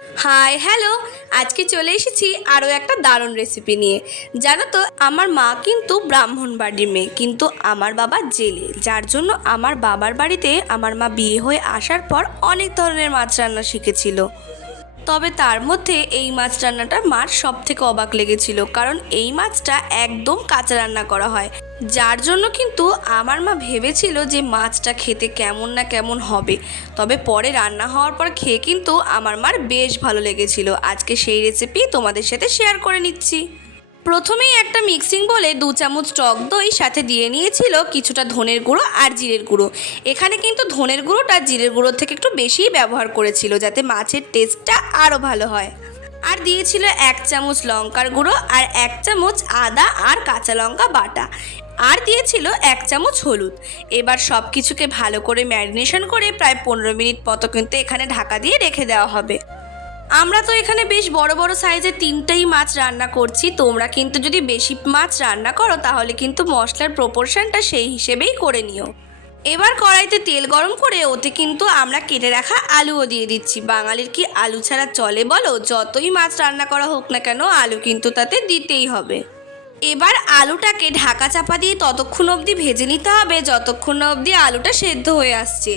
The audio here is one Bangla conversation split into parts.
হাই হ্যালো, আজকে চলে এসেছি আরও একটা দারুণ রেসিপি নিয়ে। জানো তো, আমার মা কিন্তু ব্রাহ্মণ বাড়ির মেয়ে, কিন্তু আমার বাবা জেলে, যার জন্য আমার বাবার বাড়িতে আমার মা বিয়ে হয়ে আসার পর অনেক ধরনের মাছ রান্না শিখেছিল। তবে তার মধ্যে এই মাছ রান্নাটা মার সব থেকে অবাক লেগেছিল, কারণ এই মাছটা একদম কাঁচা রান্না করা হয়, যার জন্য কিন্তু আমার মা ভেবেছিল যে মাছটা খেতে কেমন না কেমন হবে। তবে পরে রান্না হওয়ার পর খেয়ে কিন্তু আমার মার বেশ ভালো লেগেছিল। আজকে সেই রেসিপি তোমাদের সাথে শেয়ার করে নিচ্ছি। প্রথমেই একটা মিক্সিং বলে 2 চামচ টক দই সাথে দিয়ে নিয়েছিল কিছুটা ধনের গুঁড়ো আর জিরের গুঁড়ো। এখানে কিন্তু ধনের গুঁড়োটা জিরের গুঁড়োর থেকে একটু বেশিই ব্যবহার করেছিল, যাতে মাছের টেস্টটা আরও ভালো হয়। আর দিয়েছিল 1 চামচ লঙ্কার গুঁড়ো আর 1 চামচ আদা আর কাঁচা লঙ্কা বাটা, আর দিয়েছিল 1 চামচ হলুদ। এবার সব কিছুকে ভালো করে ম্যারিনেশন করে প্রায় 15 মিনিট মতো কিন্তু এখানে ঢাকা দিয়ে রেখে দেওয়া হবে। আমরা তো এখানে বেশ বড় বড় সাইজের 3টেই মাছ রান্না করছি। তোমরা কিন্তু যদি বেশি মাছ রান্না করো তাহলে কিন্তু মশলার প্রপোর্শনটা সেই হিসেবেই করে নিও। এবার কড়াইতে তেল গরম করে ওতে কিন্তু আমরা কেটে রাখা আলুও দিয়ে দিচ্ছি। বাঙালির কি আলু ছাড়া চলে বলো? যতই মাছ রান্না করা হোক না কেন, আলু কিন্তু তাতে দিতেই হবে। এবার আলুটাকে ঢাকা চাপা দিয়ে ততক্ষণ অবধি ভেজে নিতে হবে যতক্ষণ না অবধি আলুটা সেদ্ধ হয়ে আসছে।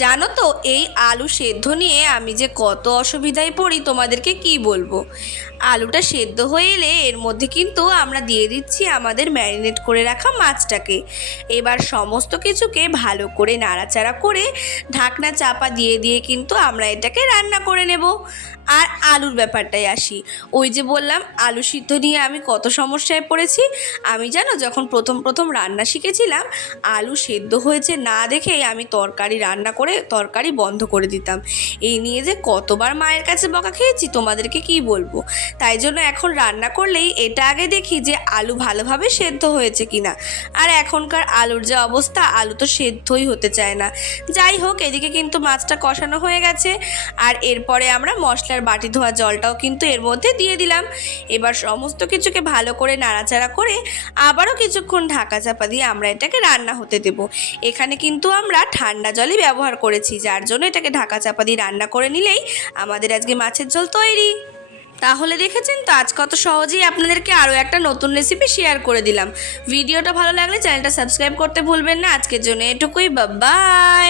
জানো তো, এই আলু সেদ্ধ নিয়ে আমি যে কত অসুবিধায় পড়ি তোমাদেরকে কি বলবো। আলুটা সেদ্ধ হয়ে এলে এর মধ্যে কিন্তু আমরা দিয়ে দিচ্ছি আমাদের ম্যারিনেট করে রাখা মাছটাকে। এবার সমস্ত কিছুকে ভালো করে নাড়াচাড়া করে ঢাকনা চাপা দিয়ে দিয়ে কিন্তু আমরা এটাকে রান্না করে নেব। আর আলুর ব্যাপারটায় আসি। ওই যে বললাম আলু সিদ্ধ নিয়ে আমি কত সমস্যায় পড়েছি। আমি জানো, যখন প্রথম রান্না শিখেছিলাম, আলু সেদ্ধ হয়েছে না দেখেই আমি তরকারি রান্না করে তরকারি বন্ধ করে দিতাম। এই নিয়ে যে কতবার মায়ের কাছে বকা খেয়েছি তোমাদেরকে কি বলবো। তাই জন্য এখন রান্না করলেই এটা আগে দেখি যে আলু ভালোভাবে সেদ্ধ হয়েছে কিনা। আর এখনকার আলুর যে অবস্থা, আলু তো সেদ্ধই হতে চায় না। যাই হোক, এদিকে কিন্তু মাছটা কষানো হয়ে গেছে। আর এরপরে আমরা মশলার বাটি ধোয়া জলটাও কিন্তু এর মধ্যে দিয়ে দিলাম। এবার সমস্ত কিছুকে ভালো করে নাড়াচাড়া করে আবারও কিছুক্ষণ ঢাকা চাপা দিয়ে আমরা এটাকে রান্না হতে দেব। এখানে কিন্তু আমরা ঠান্ডা জলই ব্যবহার করেছি, যার জন্য এটাকে ঢাকা চাপা দিয়ে রান্না করে নিলেই আমাদের আজকে মাছের ঝোল তৈরি। তাহলে দেখেছেন তো, আজ কত সহজেই আপনাদেরকে আরও একটা নতুন রেসিপি শেয়ার করে দিলাম। ভিডিওটা ভালো লাগলে চ্যানেলটা সাবস্ক্রাইব করতে ভুলবেন না। আজকের জন্য এটুকুই, বাই।